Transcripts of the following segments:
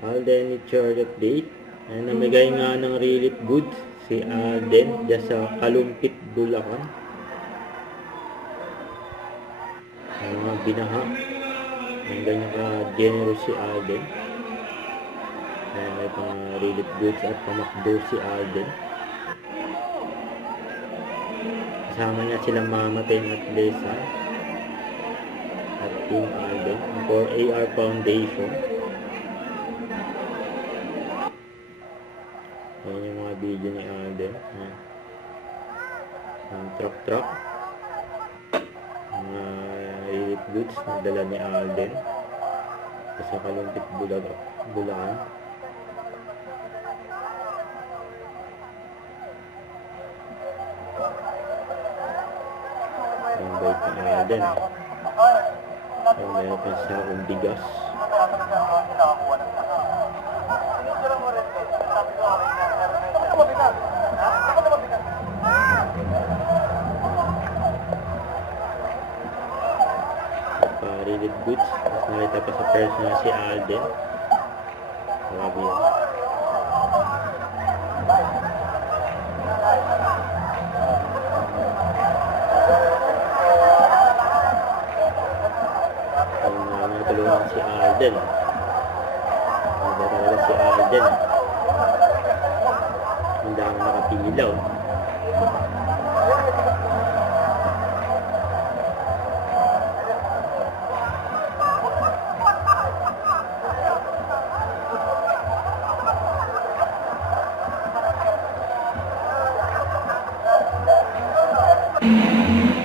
Alden ni Charge update. Ay, namigay nga ng relief goods si Alden dyan sa Kalumpit, Bulacan. Ang mga binaha. Ang ganyan ka-generous si Alden. Ay, may pang relief goods at pamakdo si Alden. Kasama niya silang Mama Ten at Lesa at Team Alden for AR Foundation. Ayan yung mga video ni Alden. Ang truck mga relief goods na dala ni Alden sa Kalumpit, Bulacan. Ang bait ni Alden. Ang meron pa sa akong bigas. Relief goods. Tapos nakita pa sa personal si Alden. Grabe yan. Natulungan si Alden. Hindi talaga si Alden. Ang dami nakapilaw.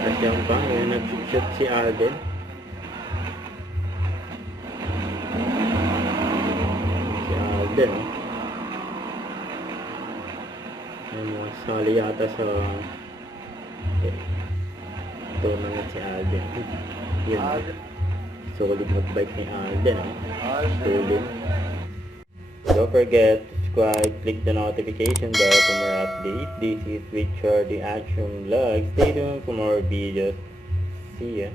At yan pa, yung nag-shoot si Alden. Si Alden, may mga sali yata sa tournament si Alden. Yun, solid mag-bike ni Alden. Solid. Don't forget to subscribe, click the notification bell for more updates. This is Richard the Action Vlog. Stay tuned for more videos. See ya.